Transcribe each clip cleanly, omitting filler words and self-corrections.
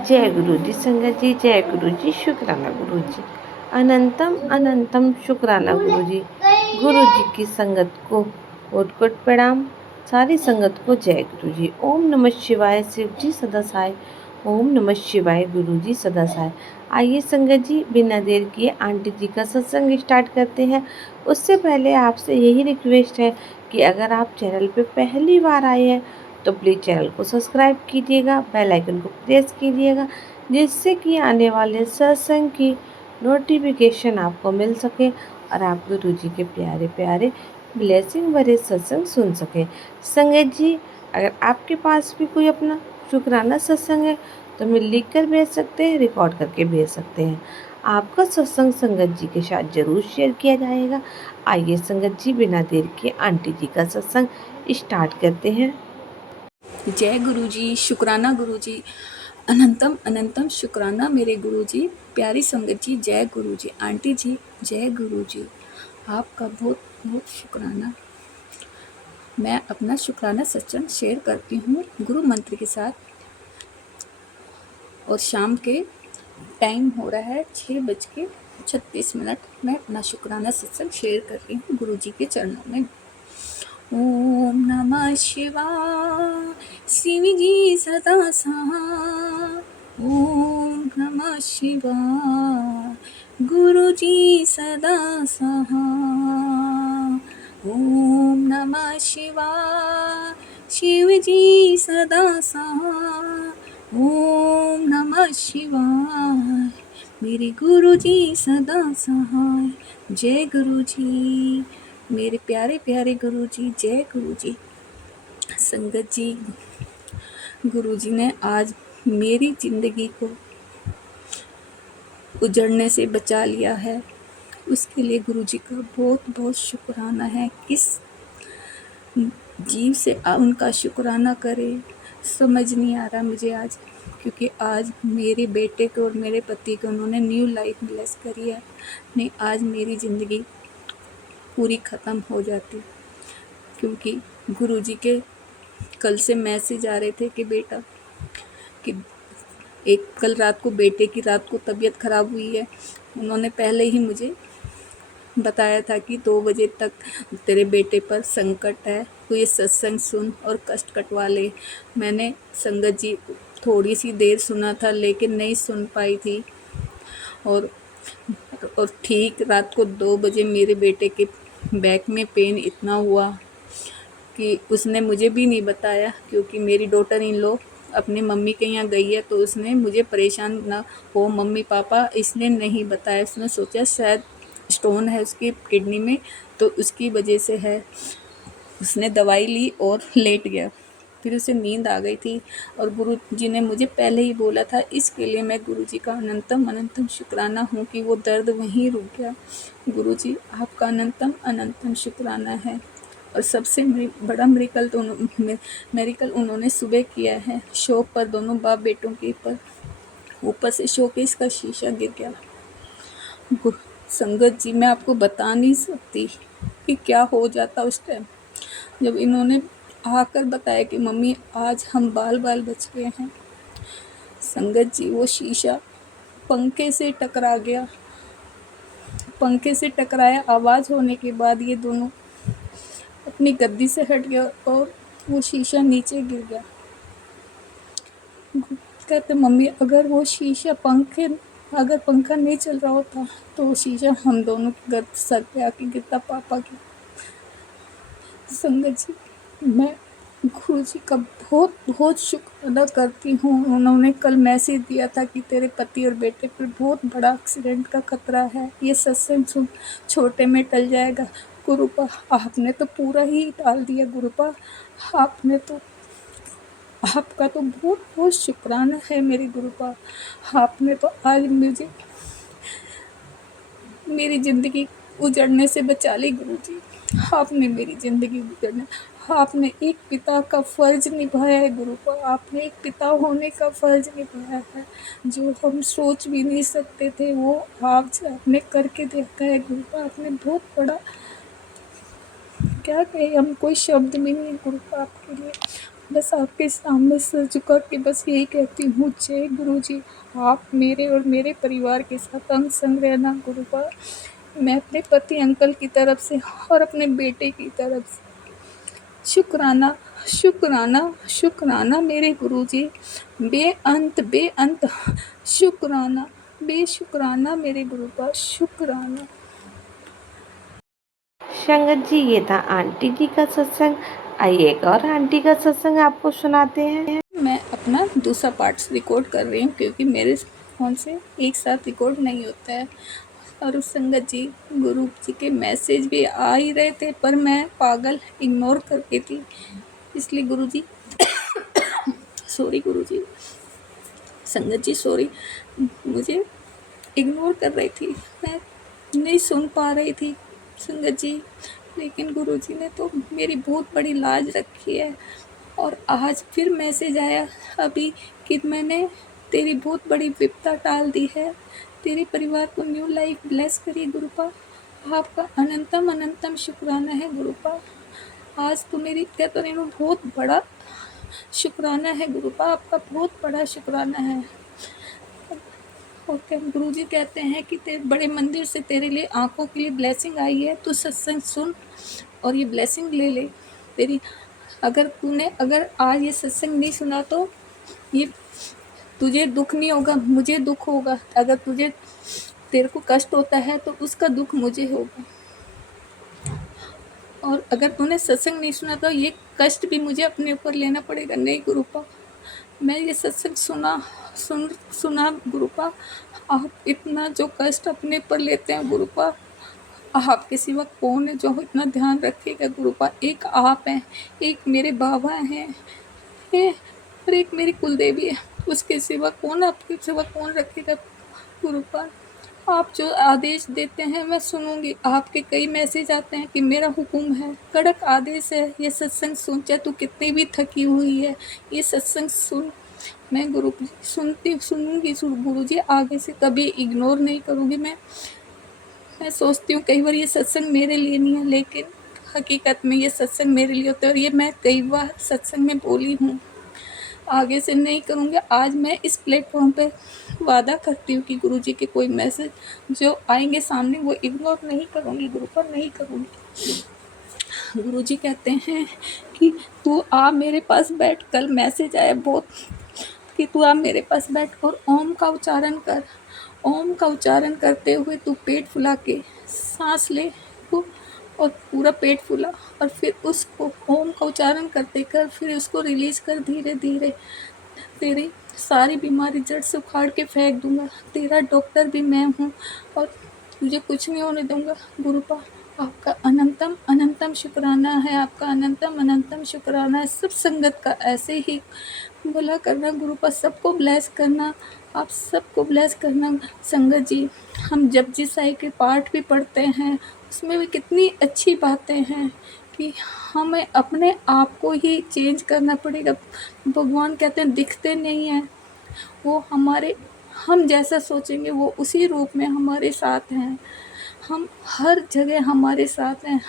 जय गुरु जी संगत जी, जय गुरु जी, शुक्राना गुरु जी। अनंतम अनंतम शुक्राना गुरु जी। गुरु जी की संगत को कोटि कोटि प्रणाम। सारी संगत को जय गुरु जी। ओम नमः शिवाय शिव जी सदा सहाय। ओम नमः शिवाय गुरु जी सदा सहाय। आइए संगत जी, बिना देर किए आंटी जी का सत्संग स्टार्ट करते हैं। उससे पहले आपसे यही रिक्वेस्ट है कि अगर आप चैनल पे पहली बार आए हैं तो प्लीज़ चैनल को सब्सक्राइब कीजिएगा, बेल आइकन को प्रेस कीजिएगा, जिससे कि आने वाले सत्संग की नोटिफिकेशन आपको मिल सके और आप गुरु जी के प्यारे प्यारे ब्लेसिंग भरे सत्संग सुन सकें। संगत जी, अगर आपके पास भी कोई अपना शुक्राना सत्संग है तो हमें लिख कर भेज सकते हैं, रिकॉर्ड करके भेज सकते हैं। आपका सत्संग संगत जी के साथ जरूर शेयर किया जाएगा। आइए संगत जी, बिना देर के आंटी जी का सत्संग स्टार्ट करते हैं। जय गुरु जी, शुक्राना गुरु जी, अनंतम अनंतम शुक्राना मेरे गुरु जी। प्यारी संगत जी, जय गुरु जी। आंटी जी, जय गुरु जी। आपका बहुत बहुत शुक्राना। मैं अपना शुक्राना सत्संग शेयर करती हूँ गुरु मंत्र के साथ, और शाम के टाइम हो रहा है 6:36। मैं अपना शुक्राना सत्संग शेयर कर रही हूँ गुरु जी के चरणों में। ओम नमः शिवाय शिव जी सदा सहाय। ओम नमः शिवाय गुरु जी सदा सहाय। ओम नमः शिवाय शिव जी सदा सहाय। ओम नमः शिवाय मेरे गुरु जी सदा सहाय। जय गुरु जी, मेरे प्यारे प्यारे गुरु जी, जय गुरु जी। संगत जी, गुरु जी ने आज मेरी जिंदगी को उजड़ने से बचा लिया है। उसके लिए गुरु जी का बहुत बहुत शुक्राना है। किस जीव से उनका शुक्राना करे समझ नहीं आ रहा मुझे आज, क्योंकि आज मेरे बेटे को और मेरे पति को उन्होंने न्यू लाइफ ब्लेस करी है। नहीं, आज मेरी ज़िंदगी पूरी ख़त्म हो जाती, क्योंकि गुरुजी के कल से मैसेज आ रहे थे कि बेटा, कि कल रात को बेटे की रात को तबीयत ख़राब हुई है। उन्होंने पहले ही मुझे बताया था कि 2 बजे तक तेरे बेटे पर संकट है, तो ये सत्संग सुन और कष्ट कटवा ले। मैंने संगत जी थोड़ी सी देर सुना था, लेकिन नहीं सुन पाई थी। और ठीक रात को 2 बजे मेरे बेटे के बैक में पेन इतना हुआ कि उसने मुझे भी नहीं बताया, क्योंकि मेरी डॉटर इन लॉ अपनी मम्मी के यहाँ गई है, तो उसने मुझे परेशान ना हो मम्मी पापा इसलिए नहीं बताया। उसने सोचा शायद स्टोन है उसकी किडनी में, तो उसकी वजह से है। उसने दवाई ली और लेट गया। फिर उसे नींद आ गई थी, और गुरु जी ने मुझे पहले ही बोला था। इसके लिए मैं गुरु जी का अनंतम अनंतम शुक्राना हूँ कि वो दर्द वहीं रुक गया। गुरु जी, आपका अनंतम अनंतम शुक्राना है। और सबसे बड़ा मेरिकल तो मेरिकल उन्होंने सुबह किया है। शॉप पर दोनों बाप बेटों के ऊपर से शोकेस का शीशा गिर गया। संगत जी, मैं आपको बता नहीं सकती कि क्या हो जाता उस टाइम, जब इन्होंने आकर बताया कि मम्मी आज हम बाल बाल बच गए हैं। संगत जी, वो शीशा पंखे से टकरा गया। पंखे से टकराया, आवाज़ होने के बाद ये दोनों अपनी गद्दी से हट गया और वो शीशा नीचे गिर गया। कहते मम्मी, अगर वो शीशा अगर पंखा नहीं चल रहा होता तो वो शीशा हम दोनों के सर पे आके गिरता, पापा की। संगत जी, मैं गुरु जी का बहुत बहुत शुक्र अदा करती हूँ। उन्होंने कल मैसेज दिया था कि तेरे पति और बेटे पर बहुत बड़ा एक्सीडेंट का खतरा है, ये सत्संग सुन, छोटे में टल जाएगा। गुरुपा, आपने तो पूरा ही टाल दिया। गुरुपा, आपका तो बहुत बहुत शुक्राना है मेरे गुरुपा। आपने तो आज मेरी ज़िंदगी उजड़ने से बचा ली। गुरु जी, आपने मेरी ज़िंदगी उजड़ने, आपने एक पिता का फ़र्ज निभाया है। गुरुपा, आपने एक पिता होने का फ़र्ज निभाया है, जो हम सोच भी नहीं सकते थे, वो आपने करके देखा है। गुरुपा, आपने बहुत बड़ा, क्या कहे, हम कोई शब्द भी नहीं गुरुपा आपके लिए। बस आपके सामने सर झुका के बस यही कहती हूँ, जय गुरु जी। आप मेरे और मेरे परिवार के साथ अंग संग रहना गुरुपा। मैं अपने पति अंकल की तरफ से और अपने बेटे की तरफ से शुक्राना शुक्राना शुक्राना मेरे गुरुजी, बेअंत शुक्राना बेशुक्राना मेरे गुरुपा, शुक्राना। संगत जी, ये था आंटी जी का सत्संग। आइए एक और आंटी का सत्संग आपको सुनाते हैं। मैं अपना दूसरा पार्ट रिकॉर्ड कर रही हूँ क्योंकि मेरे फ़ोन से एक साथ रिकॉर्ड नहीं होता है। और उस संगत जी, गुरु जी के मैसेज भी आ ही रहे थे पर मैं पागल इग्नोर करती थी, इसलिए गुरु जी सॉरी गुरु जी, संगत जी सॉरी, मुझे इग्नोर कर रही थी, मैं नहीं सुन पा रही थी संगत जी। लेकिन गुरु जी ने तो मेरी बहुत बड़ी लाज रखी है। और आज फिर मैसेज आया अभी कि मैंने तेरी बहुत बड़ी विपदा टाल दी है, तेरे परिवार को न्यू लाइफ ब्लेस करिए गुरुपा। आपका अनंतम अनंतम शुक्राना है गुरुपा। आज तो मेरी क्या तो नहीं, बहुत बड़ा शुक्राना है गुरुपा, आपका बहुत बड़ा शुक्राना है। और गुरु जी कहते हैं कि तेरे बड़े मंदिर से तेरे लिए आंखों के लिए ब्लेसिंग आई है, तू सत्संग सुन और ये ब्लेसिंग ले ले तेरी। अगर आज ये सत्संग नहीं सुना तो ये तुझे दुख नहीं होगा, मुझे दुख होगा। अगर तेरे को कष्ट होता है तो उसका दुख मुझे होगा। और अगर तूने सत्संग नहीं सुना तो ये कष्ट भी मुझे अपने ऊपर लेना पड़ेगा। नहीं गुरुपा, मैं ये सत्संग सुना गुरुपा। आप इतना जो कष्ट अपने ऊपर लेते हैं गुरुपा, आपके सिवा कौन है जो इतना ध्यान रखेगा गुरुपा। एक आप हैं, एक मेरे बाबा हैं और एक मेरी कुलदेवी है, उसके सिवा कौन, आपके सिवा कौन रखेगा गुरुपा। आप जो आदेश देते हैं मैं सुनूंगी। आपके कई मैसेज आते हैं कि मेरा हुक्म है, कड़क आदेश है, ये सत्संग सुन, चाहे तू कितनी भी थकी हुई है, ये सत्संग सुन। मैं सुनूंगी गुरु जी, आगे से कभी इग्नोर नहीं करूंगी। मैं सोचती हूँ कई बार ये सत्संग मेरे लिए नहीं है, लेकिन हकीकत में ये सत्संग मेरे लिए होता है। और ये मैं कई बार सत्संग में बोली हूँ, आगे से नहीं करूँगी। आज मैं इस प्लेटफॉर्म पे वादा करती हूँ कि गुरुजी के कोई मैसेज जो आएंगे सामने वो इग्नोर नहीं करूँगी, गुरु पर नहीं करूँगी। गुरुजी कहते हैं कि तू आ मेरे पास बैठ। कल मैसेज आया बहुत कि तू आ मेरे पास बैठ और ओम का उच्चारण कर। ओम का उच्चारण करते हुए तू पेट फुला के सांस ले तू, और पूरा पेट फुला, और फिर उसको ओम का उच्चारण करते कर फिर उसको रिलीज कर धीरे धीरे। तेरी सारी बीमारी जड़ से उखाड़ के फेंक दूंगा। तेरा डॉक्टर भी मैं हूँ और तुझे कुछ नहीं होने दूंगा गुरुपा। आपका अनंतम अनंतम शुक्राना है, आपका अनंतम अनंतम शुक्राना है। सब संगत का ऐसे ही भला करना गुरुपा, सबको ब्लेस करना, आप सबको ब्लेस करना संगत जी। हम जपजी साई के पाठ भी पढ़ते हैं, उसमें भी कितनी अच्छी बातें हैं कि हमें अपने आप को ही चेंज करना पड़ेगा। भगवान कहते हैं दिखते नहीं हैं, वो हम जैसा सोचेंगे वो उसी रूप में हमारे साथ हैं। हम हर जगह हमारे साथ हैं,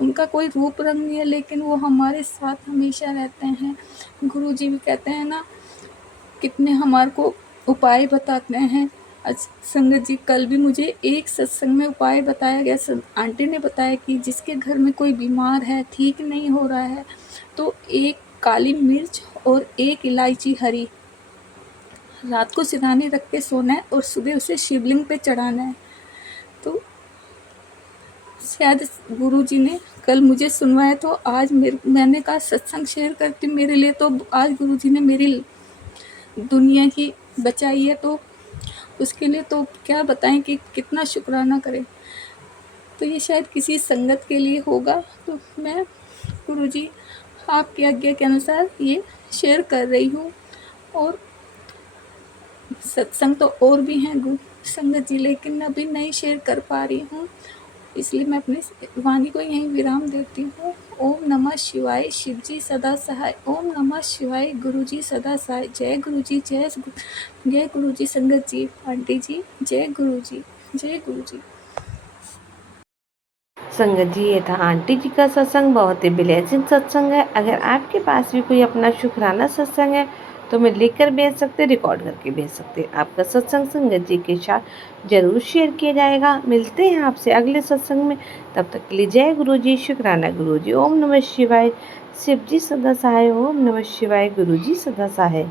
उनका कोई रूप रंग नहीं है, लेकिन वो हमारे साथ हमेशा रहते हैं। गुरु जी भी कहते हैं ना, कितने हमारे को उपाय बताते हैं। आज संगत जी, कल भी मुझे एक सत्संग में उपाय बताया गया। आंटी ने बताया कि जिसके घर में कोई बीमार है, ठीक नहीं हो रहा है, तो एक काली मिर्च और एक इलायची हरी रात को सिरहाने रख के सोना है और सुबह उसे शिवलिंग पे चढ़ाना है। तो शायद गुरु जी ने कल मुझे सुनवाया, तो आज मैंने कहा सत्संग शेयर करती हूँ। मेरे लिए तो आज गुरु जी ने मेरी दुनिया ही बचाई है, तो उसके लिए तो क्या बताएं कि कितना शुक्राना करें। तो ये शायद किसी संगत के लिए होगा, तो मैं गुरु जी आपकी आज्ञा के अनुसार ये शेयर कर रही हूँ। और सत्संग तो और भी हैं संगत जी, लेकिन अभी नहीं शेयर कर पा रही हूँ, इसलिए मैं अपनी वाणी को यहीं विराम देती हूँ। ओम नमः शिवाय, शिव जी सदा सहाय। ओम नमः शिवाय, गुरु जी सदा सहाय। जय गुरु जी, जय गुरु जी। संगत जी, आंटी जी, जय गुरु जी, जय गुरु जी। संगत जी, ये था आंटी जी का सत्संग। बहुत ही ब्लेसिंग सत्संग है। अगर आपके पास भी कोई अपना शुक्राना सत्संग है तो मैं लिख कर भेज सकते, रिकॉर्ड करके भेज सकते। आपका सत्संग संगत जी के साथ जरूर शेयर किया जाएगा। मिलते हैं आपसे अगले सत्संग में। तब तक के लिए जय गुरु जी, शुक्राना गुरु जी। ओम नमः शिवाय। शिव जी सदा सहाय। ओम नमः शिवाय। गुरु जी सदा सहाय।